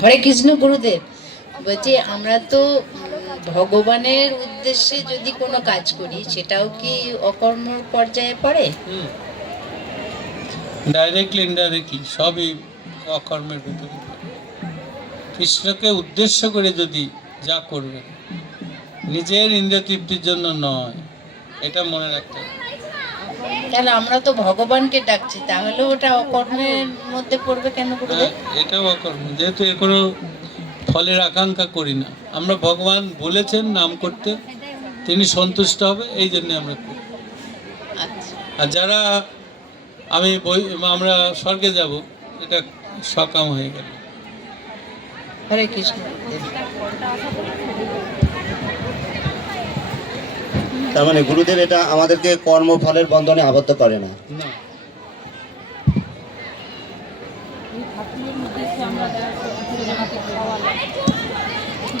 হরে কৃষ্ণ গুরুদেব। বলছি, আমরা তো ভগবানের উদ্দেশ্যে যদি কোনো কাজ করি, সেটাও কি অকর্মর পর্যায়ে পড়ে? ডাইরেক্টলি ইনডাইরেক্টলি সবই অকর্মের ভিতরে কৃষ্ণকে উদ্দেশ্য করে যদি যা করবে, নিজের ইন্দ্রিয় তৃপ্তির জন্য নয়, এটা মনে রাখতে হবে। তাহলে আমরা তো ভগবানকে ডাকছি তাহলে ওটা অকর্মের মধ্যে পড়বে কেন হ্যাঁ, গুরুদেব এটাও অকর্ম যেহেতু এর কোনো ফলের আকাঙ্ক্ষা করি না। আমরা ভগবান বলেছেন নাম করতে তিনি সন্তুষ্ট হবে এই জন্য আমরা করি। আচ্ছা। আর যারা আমি বই আমরা স্বর্গে যাব এটা সকাম হয়ে গেল। হরে কৃষ্ণ। তার মানে গুরুদেব এটা আমাদেরকে কর্মফলের বন্ধনে আবদ্ধ করে না। না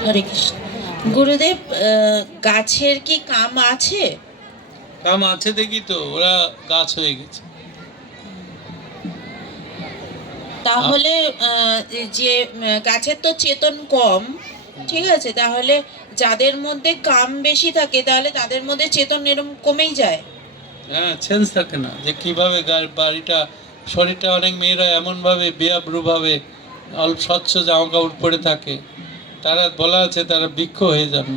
হরে কৃষ্ণ। গুরুদেব আহ, গাছের কি কাম আছে? কাম আছে দেখি তো ওরা গাছ হয়ে গেছে। তাহলে আহ, যে গাছের তো চেতন কম ঠিক আছে তাহলে যাদের মধ্যে কাম বেশি থাকে তাহলে তাদের মধ্যে চেতন এরম কমেই যায়। হ্যাঁ সেন্স থাকে না যে কীভাবে বাড়িটা শরীরটা অনেক মেয়েরা এমনভাবে বেয়াব্রুভাবে অল্প স্বচ্ছ জামা কাপড় পরে থাকে তারা বলা আছে তারা বৃক্ষ হয়ে নেবে।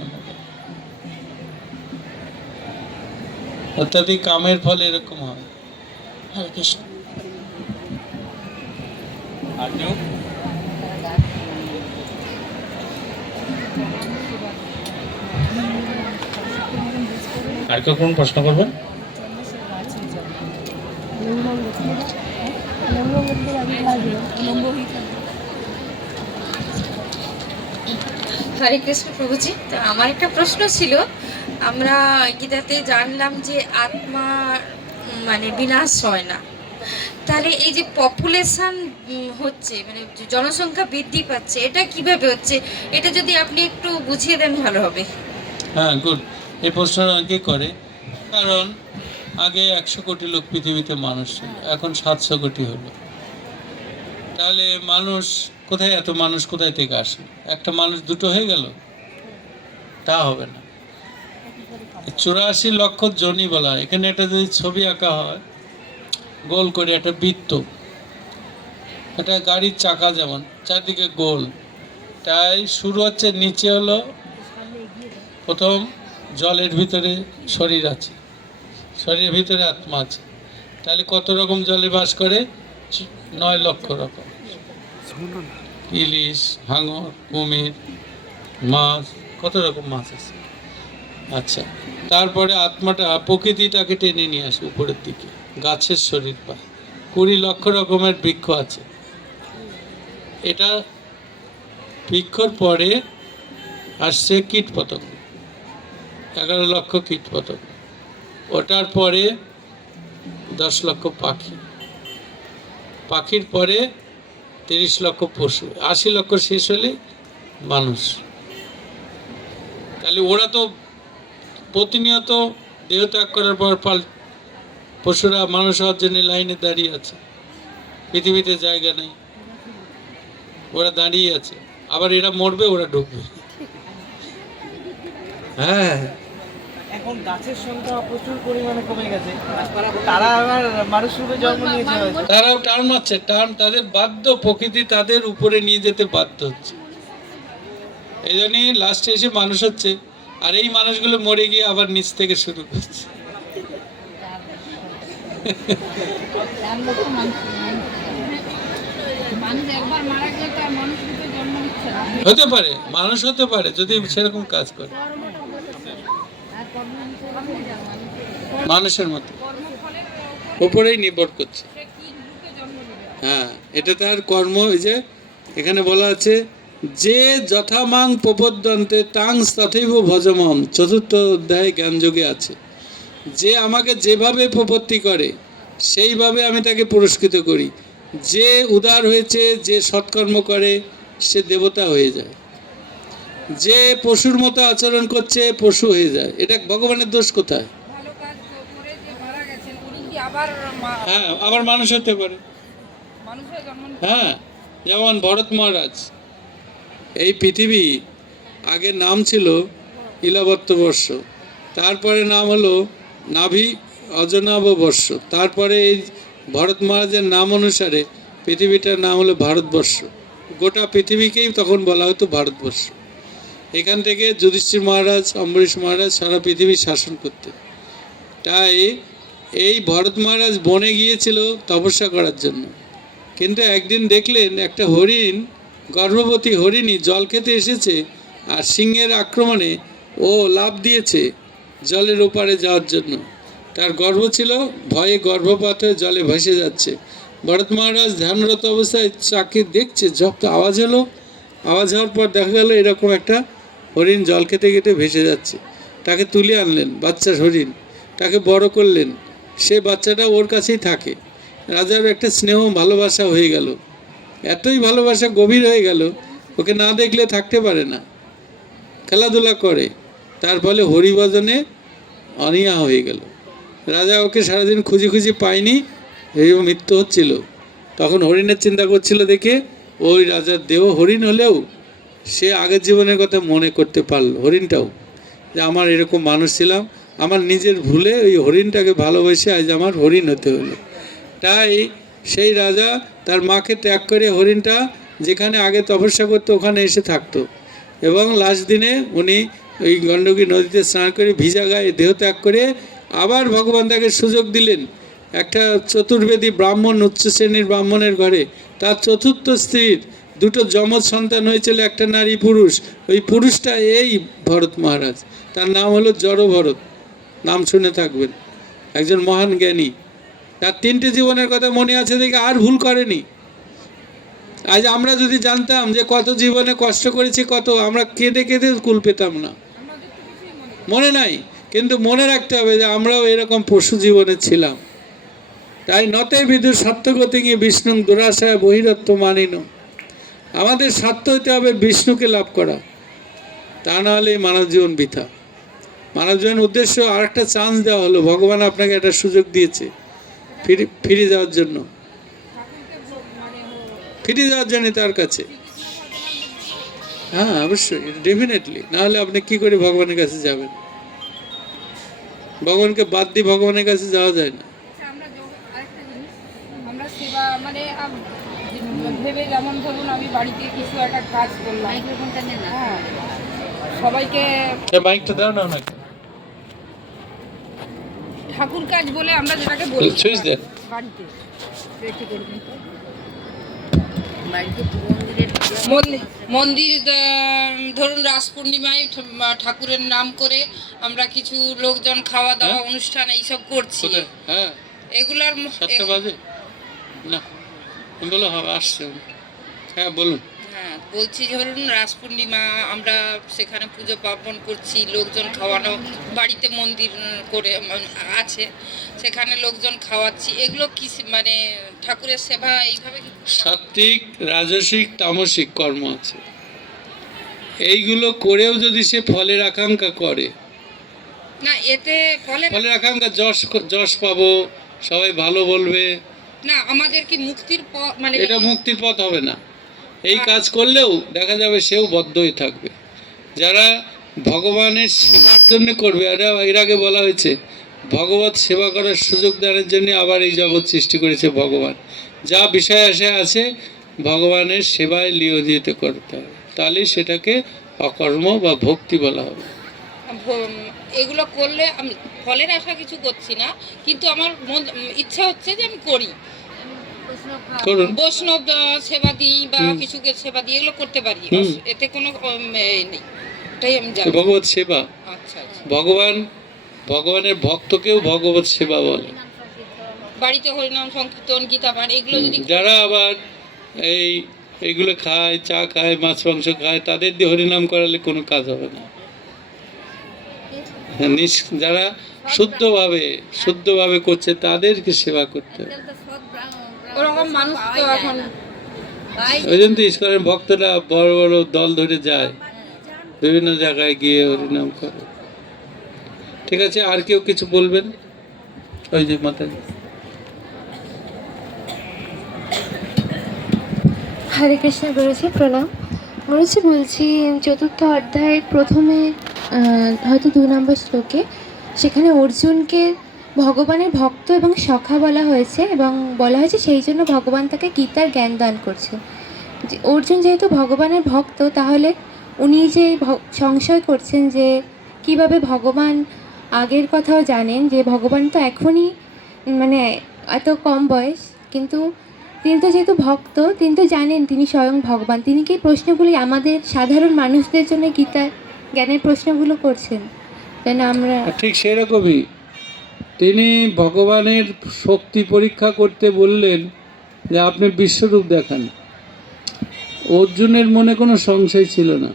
অত্যাধিক কামের ফলে এরকম হয়। হরে কৃষ্ণ। আর কেউ কোন প্রশ্ন করবেন? হরে কৃষ্ণ প্রভুজি তো আমার একটা প্রশ্ন ছিল। আমরা গীতাতে জানলাম যে আত্মা মানে বিনাশ হয় না। তাহলে এই যে পপুলেশন হচ্ছে মানে জনসংখ্যা বৃদ্ধি পাচ্ছে এটা কীভাবে হচ্ছে? এটা যদি আপনি একটু বুঝিয়ে দেন ভালো হবে। হ্যাঁ গুড এই প্রশ্ন অনেকে করে। কারণ আগে একশো কোটি লোক পৃথিবীতে মানুষ ছিল, এখন সাতশো কোটি হলো। তাহলে মানুষ কোথায়, এত মানুষ কোথায় থেকে আসে? একটা মানুষ দুটো হয়ে গেল? তা হবে না। চুরাশি লক্ষ জনই বলা এখানে একটা যদি ছবি আঁকা হয়, গোল করে একটা বৃত্ত। একটা গাড়ির চাকা যেমন, চারদিকে গোল। তাই শুরু হচ্ছে, নিচে হলো, প্রথম জলের ভিতরে শরীর আছে, শরীরের ভিতরে আত্মা আছে। তাহলে কত রকম জলে বাস করে? নয় লক্ষ রকম। ইলিশ, হাঙর, কুমির, মাছ, কত রকম মাছ আছে? আচ্ছা তারপরে আত্মাটা, প্রকৃতিটাকে টেনে নিয়ে আসে উপরের দিকে, গাছের শরীর পায়। কুড়ি লক্ষ রকমের বৃক্ষ আছে। এটা বৃক্ষর পরে আসছে কীট পতঙ্গ এগারো লক্ষ কীট পতঙ্গ ওটার পরে দশ লক্ষ পাখি। পাখির পরে তিরিশ লক্ষ পশু। আশি লক্ষ শেষ হলে মানুষ। তাহলে ওরা তো প্রতিনিয়ত দেহ ত্যাগ করার পর পাল পশুরা মানুষ হওয়ার জন্য লাইনে দাঁড়িয়ে আছে। পৃথিবীতে জায়গা নেই। ওরা দাঁড়িয়ে আছে। আবার এরা মরবে, ওরা ঢুকবে হ্যাঁ। এখন গাছের সংখ্যা প্রচুর পরিমাণে কমে গেছে। তারা আবার জন্ম নিয়েছে তারাও টার্ন মারছে টার্ন তাদের বাধ্য, প্রকৃতি তাদের উপরে নিয়ে যেতে বাধ্য হচ্ছে। এই জন্যই লাস্টে এসে মানুষ হচ্ছে, আর এই মানুষগুলো মরে গিয়ে আবার নিচ থেকে শুরু করছে। হতে পারে, মানুষ হতে পারে, যদি সেরকম কাজ করে। মানুষের মতো। উপরেই নির্ভর করছে। হ্যাঁ এটা তার কর্ম এই যে এখানে বলা আছে, যে যথামাং প্রপদ্যন্তে তাং তথৈব ভজমম। চতুর্থ অধ্যায়ে জ্ঞানযোগে আছে। যে আমাকে যেভাবে প্রপত্তি করে, সেইভাবে আমি তাকে পুরস্কৃত করি। যে উদার হয়েছে, যে সৎকর্ম করে, সে দেবতা হয়ে যায়। যে পশুর মতো আচরণ করছে, পশু হয়ে যায়। এটা ভগবানের দোষ কোথায় ভালো কাজ করে যে মারা গেছেন উনি কি আবার মা- হ্যাঁ আবার মানুষ হতে পারে। হয়ে যেমন ভরত মহারাজ এই পৃথিবী আগে নাম ছিল ইলাবর্তবর্ষ তারপরে নাম হলো নাভি অজনাব বর্ষ তারপরে এই ভরত মহারাজের নাম অনুসারে পৃথিবীটার নাম হলো ভারতবর্ষ। গোটা পৃথিবীকেই তখন বলা হতো ভারতবর্ষ। এখান থেকে যুধিষ্ঠির মহারাজ অম্বরীশ মহারাজ সারা পৃথিবী শাসন করতেন। তাই এই ভরত মহারাজ বনে গিয়েছিল তপস্যা করার জন্য। কিন্তু একদিন দেখলেন একটা হরিণ, গর্ভবতী হরিণী জল খেতে এসেছে আর সিংহের আক্রমণে ও লাভ দিয়েছে জলের ওপারে যাওয়ার জন্য। তার গর্ভ ছিল, ভয়ে গর্ভপাত হয়ে জলে ভেসে যাচ্ছে। ভরত মহারাজ ধ্যানরত অবস্থায় চাকে দেখছে যত আওয়াজ হলো। আওয়াজ হওয়ার পর দেখা গেল এরকম একটা হরিণ জল খেতে খেতে ভেসে যাচ্ছে। তাকে তুলে আনলেন বাচ্চা হরিণ। তাকে বড় করলেন। সে বাচ্চাটা ওর কাছেই থাকে। রাজার একটা স্নেহ, ভালোবাসা হয়ে গেল। এতই ভালোবাসা গভীর হয়ে গেল, ওকে না দেখলে থাকতে পারে না। খেলাধুলা করে, তার ফলে হরিভজনে অনিয়া হয়ে গেল। রাজা ওকে সারাদিন খুঁজে খুঁজে পায়নি এই মৃত্যু হচ্ছিল। তখন হরিণের চিন্তা করছিল দেখে, ওই রাজার দেহ হরিণ হলেও সে আগের জীবনের কথা মনে করতে পারল, হরিণটাও। যে, আমার এরকম মানুষ ছিলাম আমার নিজের ভুলে ওই হরিণটাকে ভালোবেসে আজ আমার হরিণ হতে হলো। তাই সেই রাজা তার মাকে ত্যাগ করে হরিণটা যেখানে আগে তপস্যা করতো, ওখানে এসে থাকতো। এবং লাস্ট দিনে উনি ওই গণ্ডকী নদীতে স্নান করে ভিজা গায়ে দেহ ত্যাগ করে আবার ভগবান তাকে সুযোগ দিলেন। একটা চতুর্বেদী ব্রাহ্মণ, উচ্চ শ্রেণির ব্রাহ্মণের ঘরে। তার চতুর্থ স্ত্রীর দুটো যমজ সন্তান হয়েছিল, একটা নারী পুরুষ। ওই পুরুষটা এই ভরত মহারাজ। তার নাম হলো জড় ভরত নাম শুনে থাকবেন। একজন মহান জ্ঞানী। তার তিনটে জীবনের কথা মনে আছে দেখে আর ভুল করেনি। আজ আমরা যদি জানতাম যে কত জীবনে কষ্ট করেছি, কত আমরা কেঁদে কেঁদে কুল পেতাম না। মনে নাই, কিন্তু মনে রাখতে হবে যে আমরাও এরকম পশু জীবনে ছিলাম। তাই নতে বিদুর সত্যগতিকে বিষ্ণু দুরাশায় বহিরত্ব মানিন আমাদের সত্য হতে হবে বিষ্ণুকে লাভ করা। তা নাহলে মানব জীবন বৃথা। মানব জীবনের উদ্দেশ্য আর একটা চান্স দেওয়া হলো। ভগবান আপনাকে একটা সুযোগ দিয়েছে ফিরে ফিরে যাওয়ার জন্য। ফিরে যাওয়ার জন্য তার কাছে। হ্যাঁ অবশ্যই ডেফিনেটলি নাহলে আপনি কি করে ভগবানের কাছে যাবেন? ভগবানকে বাদ দিয়ে ভগবানের কাছে যাওয়া যায় না। আচ্ছা, আমরা যখন আরেকটা জিনিস আমরা সেবা মানে আম- ভেবে যেমন ধরুন আমি বাড়িতে কিছু একটা কাজ করলাম। হ্যাঁ সবাইকে বাইকটা দাও না ওনাকে ঠাকুর কাজ বলে আমরা যেটাকে বলি সুইচ দেন বাড়িতে। একটু করবেন মন্দির ধরুন রাস পূর্ণিমায় ঠ- ঠাকুরের নাম করে আমরা কিছু লোকজন খাওয়া দাওয়া হ্যাঁ? অনুষ্ঠান এইসব করছি। হ্যাঁ। এগুলার না। বলো হবে আসছে। হ্যাঁ বলুন। হ্যাঁ বলছি ধরুন রাস পূর্ণিমা আমরা সেখানে পুজো পার্বণ করছি লোকজন খাওয়ানো বাড়িতে মন্দির করে উম, আছে সেখানে লোকজন খাওয়াচ্ছি এগুলো কি মানে ঠাকুরের সেবা এইভাবে সাত্বিক রাজসিক তামসিক কর্ম আছে। এইগুলো করেও যদি সে ফলের আকাঙ্ক্ষা করে। না এতে ফলে ফলের আকাঙ্ক্ষা যশ যশ পাবো সবাই ভালো বলবে। না আমাদের কি মুক্তির পথ মানে এটা মুক্তির পথ হবে না। এই কাজ করলেও দেখা যাবে সেও বদ্ধ হয়ে থাকবে। যারা ভগবানের সেবার জন্য করবে এটা এর আগে বলা হয়েছে, ভগবত সেবা করার সুযোগ দানের জন্য আবার এই জগৎ সৃষ্টি করেছে ভগবান। যা বিষয় আসে আছে, ভগবানের সেবায় নিয়োজিত করতে হবে। তাহলে সেটাকে অকর্ম বা ভক্তি বলা হবে। এগুলো করলে আমি ফলের আশা কিছু করছি না, কিন্তু আমার ইচ্ছা হচ্ছে যে আমি করি। বৈষ্ণব সেবা দিই বা। কিছুকে সেবা দিই এগুলো করতে পারি। এতে কোনো নেই। এটাই আমি জানি। ভগবত সেবা। আচ্ছা আচ্ছা। ভগবান ভগবানের ভক্তকেও ভগবত সেবা বলে। বাড়িতে হরিনাম সংকীর্তন গীতা পাঠ এগুলো যদি যারা আবার এই এইগুলো খায় চা খায় মাছ মাংস খায় তাদের দিয়ে হরিনাম করালে কোনো কাজ হবে না। যারা শুদ্ধভাবে শুদ্ধভাবে করছে তাদেরকে সেবা করতে হবে। ওরকম মানুষ তো এখন ওই জন্য তো ইস্কনের ভক্তরা বড় বড় দল ধরে যায়। বিভিন্ন জায়গায় গিয়ে হরিনাম করে। ঠিক আছে আর কেউ কিছু বলবেন? ওই যে মাতাজি। হরে কৃষ্ণ গুরুজি প্রণাম। বলেছি বলছি চতুর্থ অধ্যায়ের প্রথমে আহ, হয়তো দু নম্বর শ্লোকে সেখানে অর্জুনকে ভগবানের ভক্ত এবং সখা বলা হয়েছে এবং বলা হয়েছে সেই জন্য ভগবান তাকে গীতার জ্ঞান দান করছে। যে অর্জুন যেহেতু ভগবানের ভক্ত, তাহলে উনি যে সংশয় করছেন যে কীভাবে ভগবান আগের কথাও জানেন যে ভগবান তো এখনই মানে এত কম বয়স, কিন্তু তিনি তো যেহেতু ভক্ত, তিনি তো জানেন তিনি স্বয়ং ভগবান। তিনি কি প্রশ্নগুলি আমাদের সাধারণ মানুষদের জন্য গীতা জ্ঞানের প্রশ্নগুলো করছেন? যেন আমরা ঠিক সেরকমই। তিনি ভগবানের শক্তি পরীক্ষা করতে বললেন যে আপনি বিশ্বরূপ দেখান। অর্জুনের মনে কোনো সংশয় ছিল না।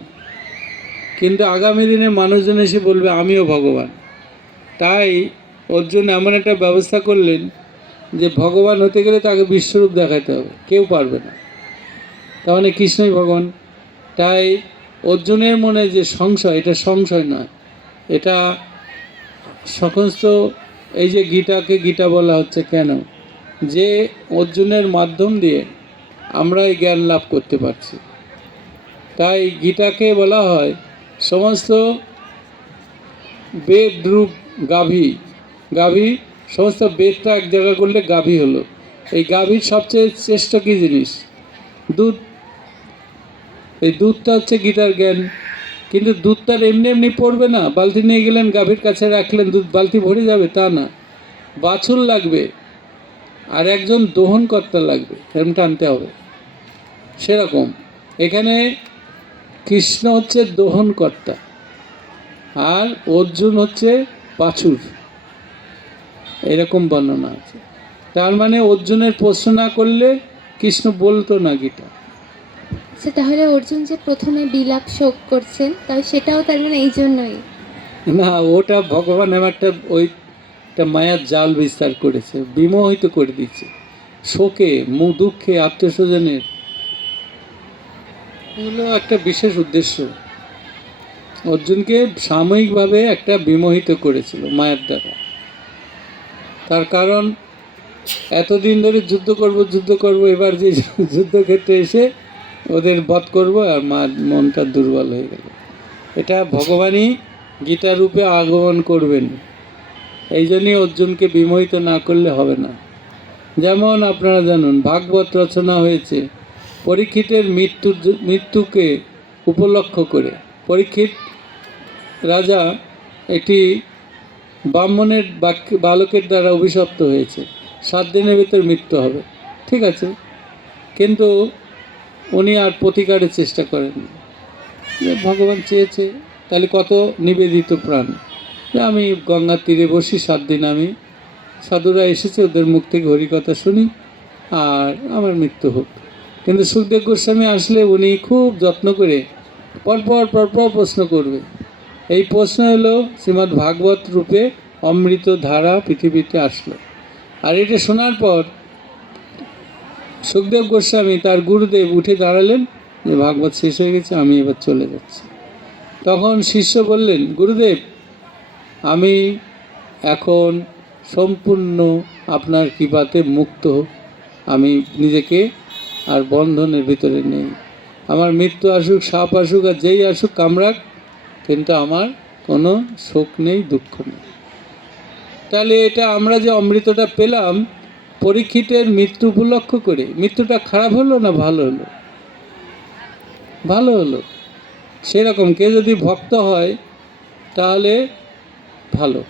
কিন্তু আগামী দিনে মানুষজন এসে বলবে, আমিও ভগবান। তাই অর্জুন এমন একটা ব্যবস্থা করলেন যে ভগবান হতে গেলে তাকে বিশ্বরূপ দেখাতে হবে। কেউ পারবে না। তার মানে কৃষ্ণই ভগবান। তাই অর্জুনের মনে যে সংশয়, এটা সংশয় নয়। এটা সমস্ত এই যে গীতাকে গীতা বলা হচ্ছে কেন? যে অর্জুনের মাধ্যম দিয়ে আমরা এই জ্ঞান লাভ করতে পারছি। তাই গীতাকে বলা হয় সমস্ত বেদ রূপ গাভী। গাভী, সমস্ত বেদটা এক জায়গা করলে গাভী হলো। এই গাভীর সবচেয়ে শ্রেষ্ঠ কী জিনিস? দুধ। এই দুধটা হচ্ছে গীতার জ্ঞান। কিন্তু দুধ তার এমনি এমনি পড়বে না। বালতি নিয়ে গেলেন, গাভীর কাছে রাখলেন, দুধ বালতি ভরে যাবে, তা না। বাছুর লাগবে, আর একজন দহনকর্তা লাগবে, এরম টানতে হবে। সেরকম। এখানে কৃষ্ণ হচ্ছে দহনকর্তা, আর অর্জুন হচ্ছে বাছুর। এরকম বর্ণনা আছে। তার মানে অর্জুনের প্রশ্ন না করলে কৃষ্ণ বলতো না গীতা। সে তাহলে অর্জুন যে প্রথমে বিলাপ শোক করছেন, তাই সেটাও তার মানে এই জন্যই। না, ওটা ভগবান আমার একটা ওই একটা মায়ার জাল বিস্তার করেছে, বিমোহিত করে দিচ্ছে শোকে, মু দুঃখে আত্মীয় স্বজনের এগুলো একটা বিশেষ উদ্দেশ্য। অর্জুনকে সাময়িকভাবে একটা বিমোহিত করেছিল মায়ের দ্বারা। তার কারণ, এতদিন ধরে যুদ্ধ করব যুদ্ধ করব, এবার যে যুদ্ধক্ষেত্রে এসে ওদের বধ করব আর মার মনটা দুর্বল হয়ে গেল। এটা ভগবানই গীতা রূপে আগমন করবেন। এই জন্যই অর্জুনকে বিমোহিত না করলে হবে না। যেমন আপনারা জানুন, ভাগবত রচনা হয়েছে, পরীক্ষিতের মৃত্যুর মৃত্যুকে উপলক্ষ করে। পরীক্ষিত রাজা একটি ব্রাহ্মণের বালকের দ্বারা অভিশপ্ত হয়েছে। সাত দিনের ভিতর মৃত্যু হবে। ঠিক আছে? কিন্তু উনি আর প্রতিকারের চেষ্টা করেননি যে ভগবান চেয়েছে, তাহলে কত নিবেদিত প্রাণ। যে আমি গঙ্গার তীরে বসি, সাত দিন আমি সাধুরা এসেছে, ওদের মুখ থেকে হরিকথা শুনি, আর আমার মৃত্যু হোক। কিন্তু সুখদেব গোস্বামী আসলে উনি খুব যত্ন করে পরপর পরপর প্রশ্ন করবে। এই প্রশ্ন হলো শ্রীমদ্ ভাগবত রূপে অমৃত ধারা পৃথিবীতে আসলো। আর এটা শোনার পর সুখদেব গোস্বামী তার গুরুদেব উঠে দাঁড়ালেন যে ভাগবত শেষ হয়ে গেছে, আমি এবার চলে যাচ্ছি। তখন শিষ্য বললেন, গুরুদেব, আমি এখন সম্পূর্ণ আপনার কৃপাতে মুক্ত। আমি নিজেকে আর বন্ধনের ভিতরে নেই। আমার মৃত্যু আসুক, সাপ আসুক আর যেই আসুক কামড়াক, কিন্তু আমার কোনো শোক নেই, দুঃখ নেই। তাহলে এটা আমরা যে অমৃতটা পেলাম পরীক্ষিতের মৃত্যু উপলক্ষ করে, মৃত্যুটা খারাপ হলো না ভালো হলো? ভালো হলো। সেরকম কে যদি ভক্ত হয়, তাহলে ভালো।